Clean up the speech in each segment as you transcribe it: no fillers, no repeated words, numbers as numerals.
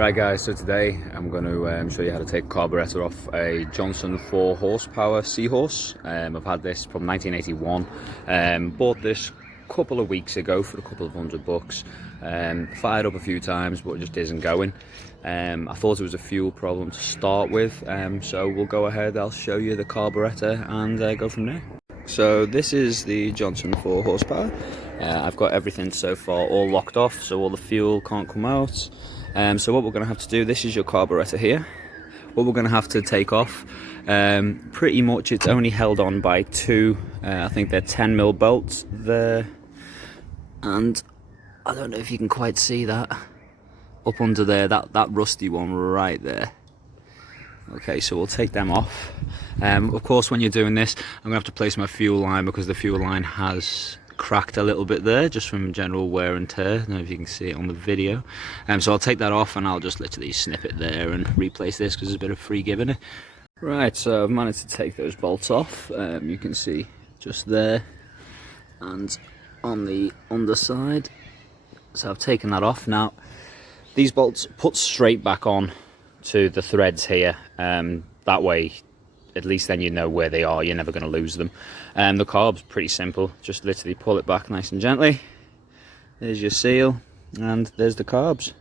Right guys, so today I'm going to show you how to take a carburetor off a Johnson 4 horsepower Seahorse. I've had this from 1981, bought this a couple of weeks ago for a couple of $100. Fired up a few times but it just isn't going. I thought it was a fuel problem to start with, so we'll go ahead, I'll show you the carburetor and go from there. So this is the Johnson 4 horsepower. I've got everything so far all locked off, so all the fuel can't come out. So what we're going to have to do, this is your carburetor here. What we're going to have to take off, pretty much it's only held on by two, I think they're 10mm bolts there. And I don't know if you can quite see that up under there, that rusty one right there. Okay, so we'll take them off. Of course, when you're doing this, I'm going to have to place my fuel line because the fuel line has cracked a little bit there just from general wear and tear. I don't know if you can see it on the video. So I'll take that off and I'll just literally snip it there and replace this because there's a bit of free give in it. Right, so I've managed to take those bolts off. You can see just there and on the underside. So I've taken that off. Now, these bolts put straight back on to the threads here. That way, at least then you know where they are, you're never going to lose them. The carb's pretty simple, just literally pull it back nice and gently. There's your seal and there's the carbs.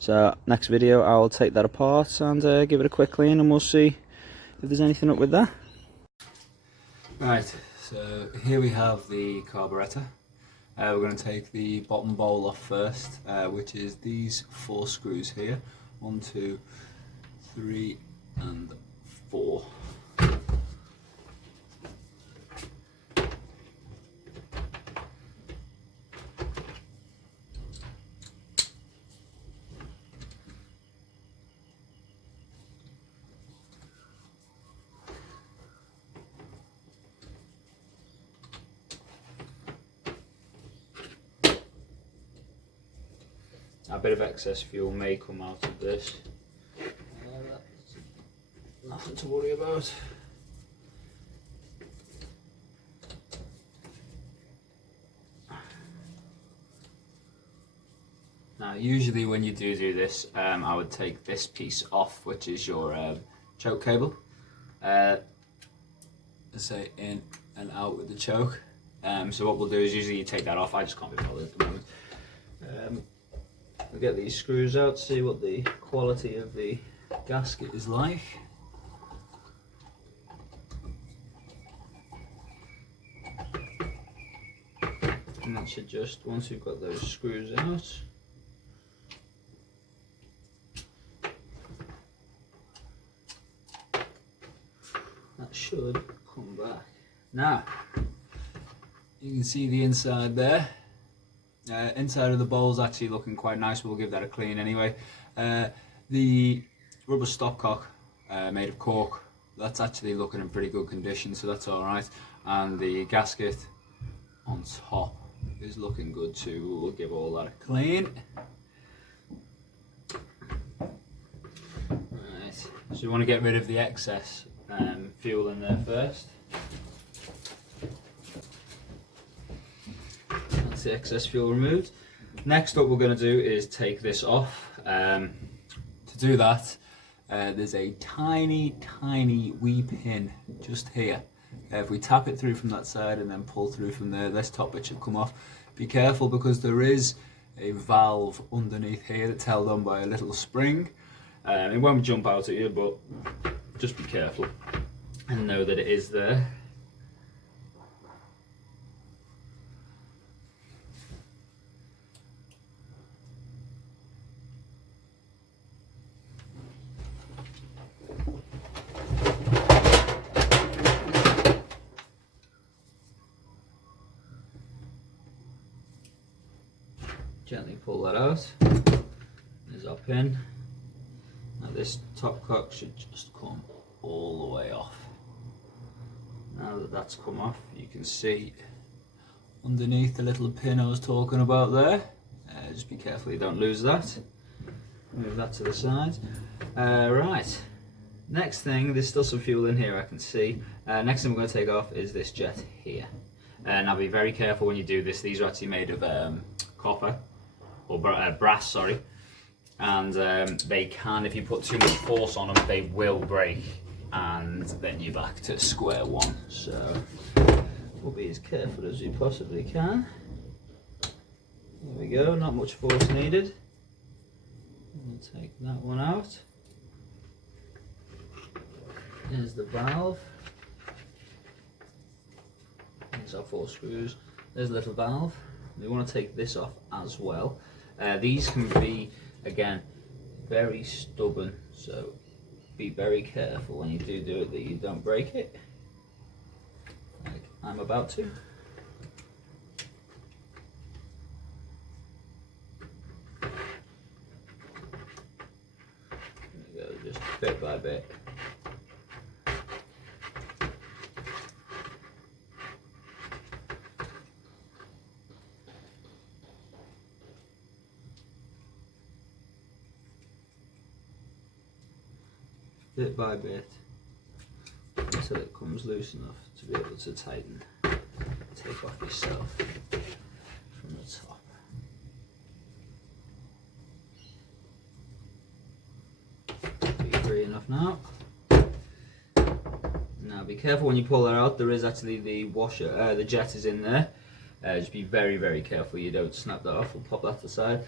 So next video I'll take that apart and give it a quick clean and we'll see if there's anything up with that. Right, so here we have the carburetor. We're going to take the bottom bowl off first, which is these 4 screws here. 1, 2, 3 and 4. A bit of excess fuel may come out of this. Nothing to worry about. Now, usually when you do this, I would take this piece off, which is your choke cable. Say in and out with the choke. So what we'll do is usually you take that off. I just can't be bothered at the moment. We'll get these screws out, see what the quality of the gasket is like. And that should just, once we've got those screws out, that should come back. Now, you can see the inside there. Inside of the bowl's actually looking quite nice. We'll give that a clean anyway. The rubber stopcock made of cork, that's actually looking in pretty good condition, so that's alright. And the gasket on top is looking good too. We'll give all that a clean. Right, so you want to get rid of the excess fuel in there first. That's the excess fuel removed. Next up, we're going to do is take this off. To do that, there's a tiny wee pin just here. If we tap it through from that side and then pull through from there, this top bit should come off. Be careful because there is a valve underneath here that's held on by a little spring. It won't jump out at you, but just be careful and know that it is there. Gently pull that out. There's our pin. Now this top cock should just come all the way off. Now that that's come off, you can see underneath the little pin I was talking about there. Just be careful you don't lose that. Move that to the side. Right, next thing, there's still some fuel in here I can see. Next thing we're going to take off is this jet here. Now be very careful when you do this. These are actually made of copper, or brass, sorry. and they can, if you put too much force on them, they will break, and then you're back to square one. So we'll be as careful as we possibly can. There we go, not much force needed. We'll take that one out. There's the valve. There's our 4 screws. There's a little valve. We want to take this off as well. These can be, again, very stubborn, so be very careful when you do it that you don't break it, like I'm about to. There we go, just bit by bit. Bit by bit, until it comes loose enough to be able to tighten. Take off yourself from the top. Be free enough now. Now be careful when you pull that out. There is actually the washer, the jet is in there. Just be very, very careful you don't snap that off. We'll pop that to the side.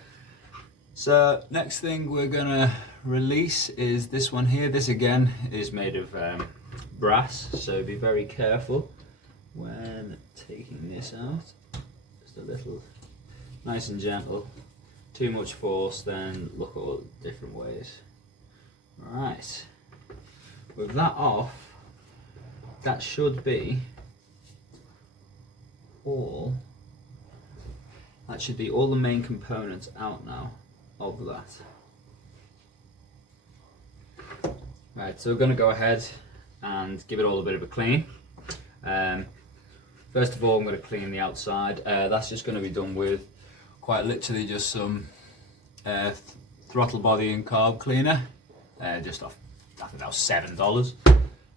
So next thing we're gonna release is this one here. This again is made of brass, so be very careful when taking this out. Just a little, nice and gentle. Too much force, then look at all the different ways. Right, with that off, that should be all. That should be all the main components out now of that. Right, so we're going to go ahead and give it all a bit of a clean. First of all, I'm going to clean the outside. That's just going to be done with quite literally just some throttle body and carb cleaner, just off, I think that was $7,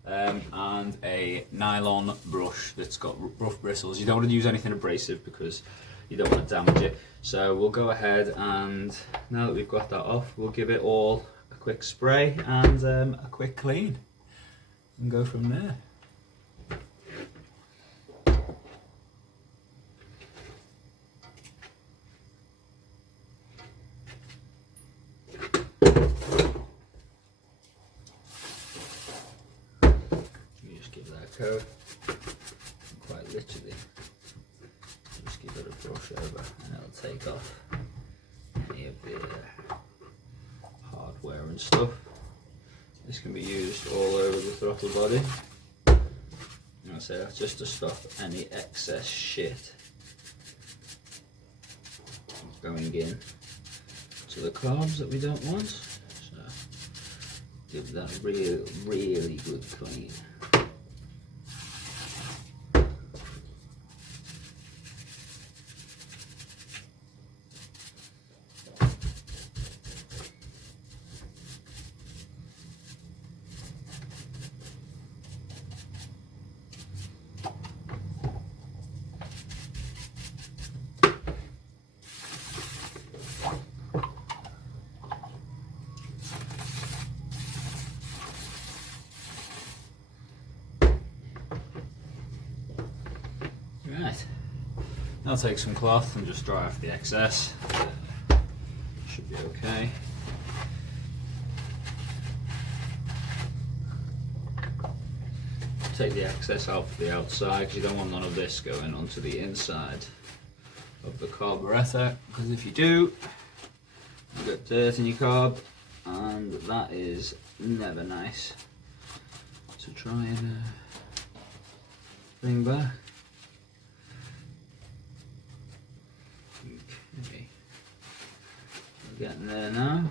and a nylon brush that's got rough bristles. You don't want to use anything abrasive because you don't want to damage it. So we'll go ahead, and now that we've got that off, we'll give it all a quick spray and a quick clean and go from there. You just give that a coat, quite literally. Just give it a brush over and it'll take off any of the hardware and stuff. This can be used all over the throttle body. And I say that's just to stop any excess shit going in to the carbs that we don't want. So give that a really good clean. Right, I'll take some cloth and just dry off the excess. Should be okay. Take the excess out for the outside because you don't want none of this going onto the inside of the carburettor, because if you do, you get dirt in your carb and that is never nice. So try and bring back. Okay, we're getting there now.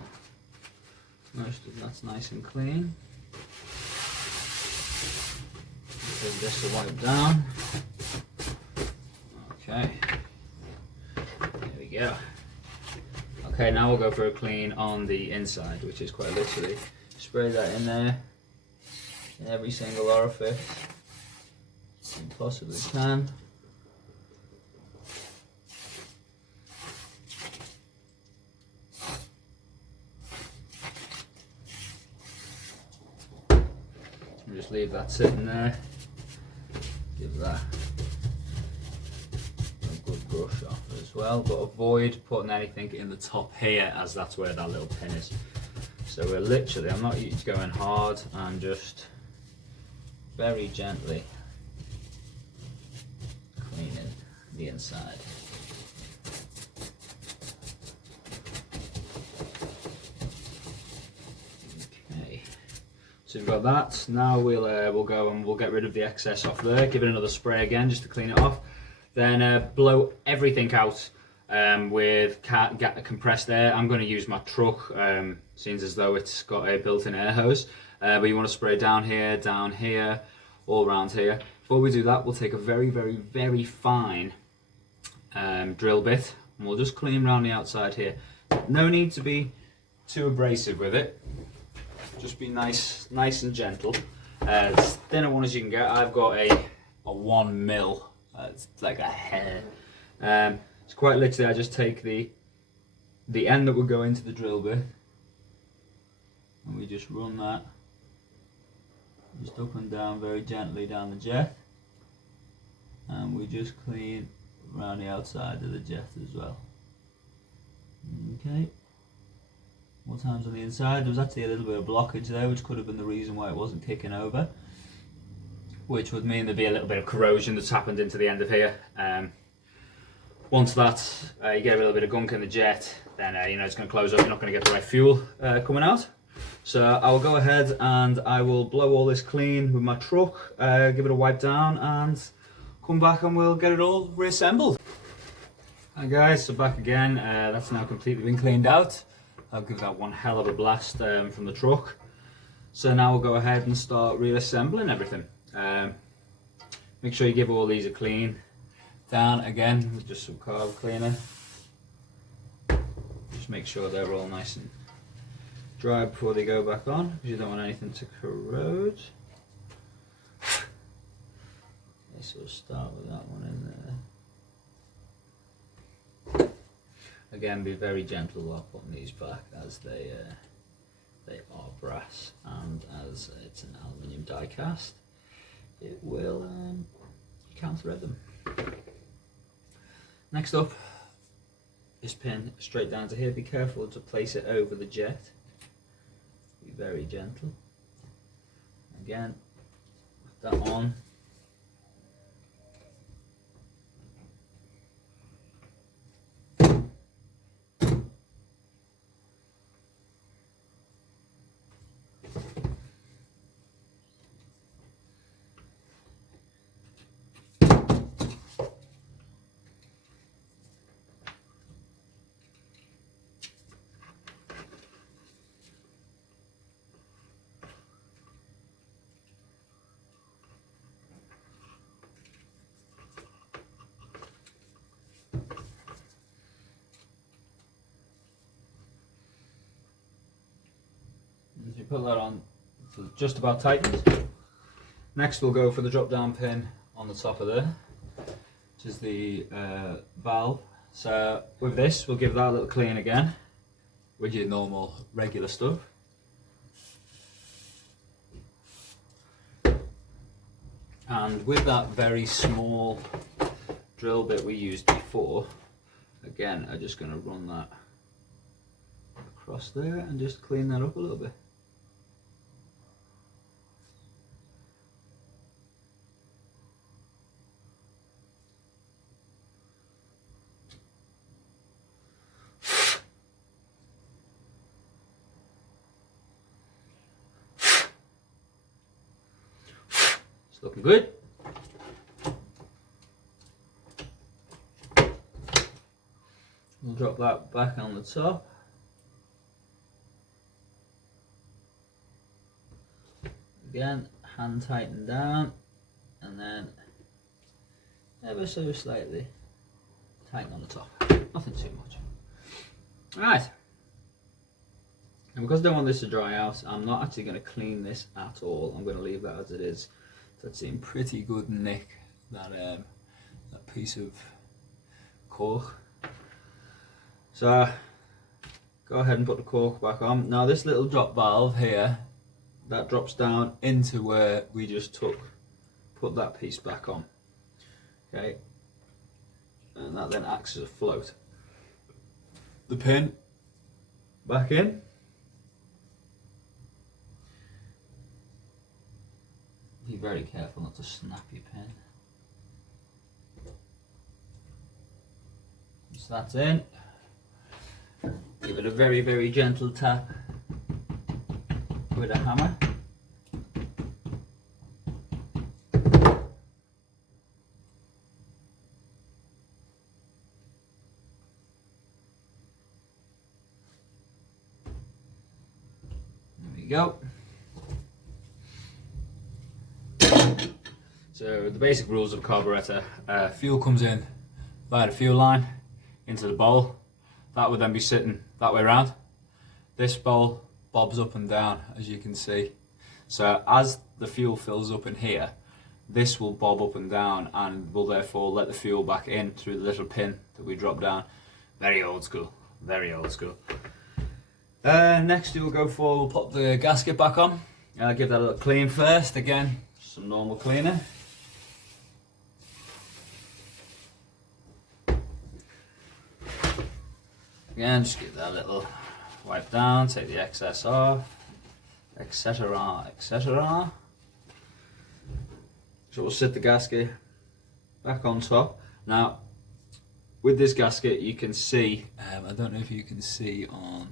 Most of that's nice and clean. Give this a wipe down. Okay, there we go. Okay, now we'll go for a clean on the inside, which is quite literally spray that in there, in every single orifice you possibly can. just leave that sitting there. Give that a good brush off as well, but avoid putting anything in the top here, as that's where that little pin is. So we're literally, I'm not going hard, I'm just very gently cleaning the inside. Okay, so we've got that. Now we'll go and we'll get rid of the excess off there, give it another spray again just to clean it off. Then blow everything out with compressed air. I'm going to use my truck, seems as though it's got a built-in air hose, but you want to spray down here, all around here. Before we do that, we'll take a very, very, very fine drill bit, and we'll just clean around the outside here. No need to be too abrasive with it, just be nice and gentle. As thin a one as you can get. I've got a 1 mil, it's like a hair. It's quite literally, I just take the end that will go into the drill bit, and we just run that just up and down very gently down the jet, and we just clean around the outside of the jet as well. Okay, more times on the inside. There was actually a little bit of blockage there, which could have been the reason why it wasn't kicking over, which would mean there'd be a little bit of corrosion that's happened into the end of here. Once that you get a little bit of gunk in the jet, then you know it's going to close up. You're not going to get the right fuel coming out. So I'll go ahead and I will blow all this clean with my truck, give it a wipe down, and come back and we'll get it all reassembled. Hi guys, so back again. That's now completely been cleaned out. I'll give that one hell of a blast from the truck. So now we'll go ahead and start reassembling everything. Make sure you give all these a clean down again with just some carb cleaner. Just make sure they're all nice and dry before they go back on, because you don't want anything to corrode. Okay, so we'll start with that one in there. Again, be very gentle while putting these back, as they are brass, and as it's an aluminium die cast, it will you can't thread them. Next up, this pin straight down to here. Be careful to place it over the jet. Be very gentle. Again, put that on. As you put that on, so just about tightened. Next we'll go for the drop down pin on the top of there, which is the valve. So with this, we'll give that a little clean again with your normal regular stuff. And with that very small drill bit we used before, again, I'm just going to run that across there and just clean that up a little bit. It's looking good. We'll drop that back on the top. Again, hand tighten down, and then ever so slightly tighten on the top. Nothing too much. Alright. And because I don't want this to dry out, I'm not actually going to clean this at all. I'm going to leave that as it is. That's in pretty good nick, that piece of cork. So go ahead and put the cork back on. Now this little drop valve here, that drops down into where we just put that piece back on. Okay, and that then acts as a float. The pin back in. Be very careful not to snap your pin. So that's in. Give it a very, very gentle tap with a hammer. There we go. So the basic rules of a carburetor, fuel comes in via the fuel line into the bowl. That would then be sitting that way around. This bowl bobs up and down, as you can see. So as the fuel fills up in here, this will bob up and down and will therefore let the fuel back in through the little pin that we drop down. Very old school, very old school. Next we'll put the gasket back on. Give that a little clean first, again, some normal cleaner. Again, just give that a little wipe down, take the excess off, etc, etc. So we'll sit the gasket back on top. Now, with this gasket you can see, I don't know if you can see on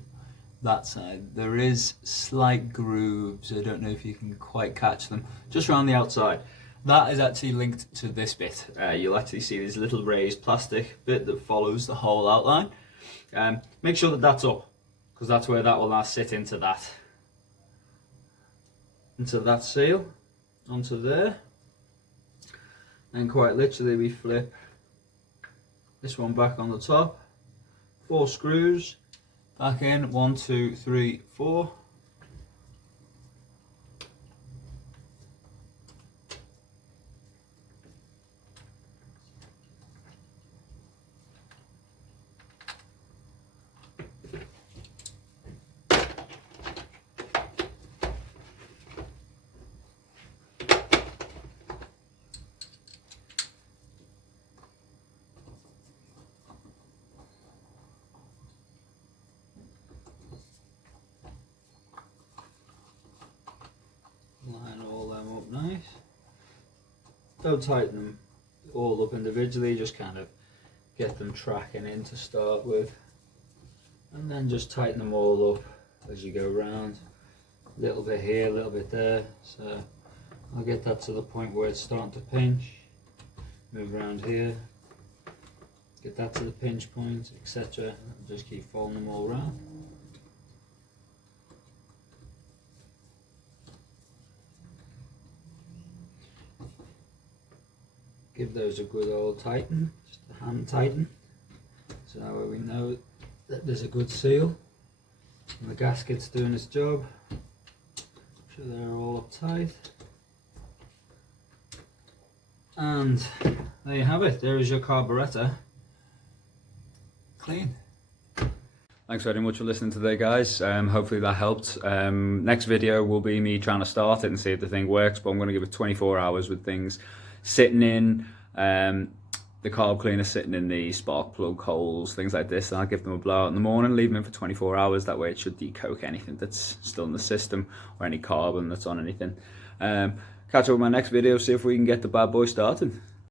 that side, there is slight grooves. I don't know if you can quite catch them, just around the outside. That is actually linked to this bit. You'll actually see this little raised plastic bit that follows the whole outline. Make sure that that's up, because that's where that will now sit into that seal, onto there. And quite literally we flip this one back on the top, 4 screws back in, 1, 2, 3, 4. Line all them up nice. Don't tighten them all up individually, just kind of get them tracking in to start with, and then just tighten them all up as you go round. A little bit here, a little bit there, so I'll get that to the point where it's starting to pinch. Move around here, get that to the pinch point, etc. Just keep folding them all around. Give those a good old tighten, just a hand tighten, so that way we know that there's a good seal and the gasket's doing its job. Make sure they're all up tight. And there you have it, there is your carburetor clean. Thanks very much for listening today, guys. Hopefully that helped. Next video will be me trying to start it and see if the thing works, but I'm going to give it 24 hours with things sitting in, the carb cleaner sitting in the spark plug holes, things like this, and I'll give them a blowout in the morning, leave them for 24 hours, that way it should decoke anything that's still in the system or any carbon that's on anything. Catch up with my next video, see if we can get the bad boy started.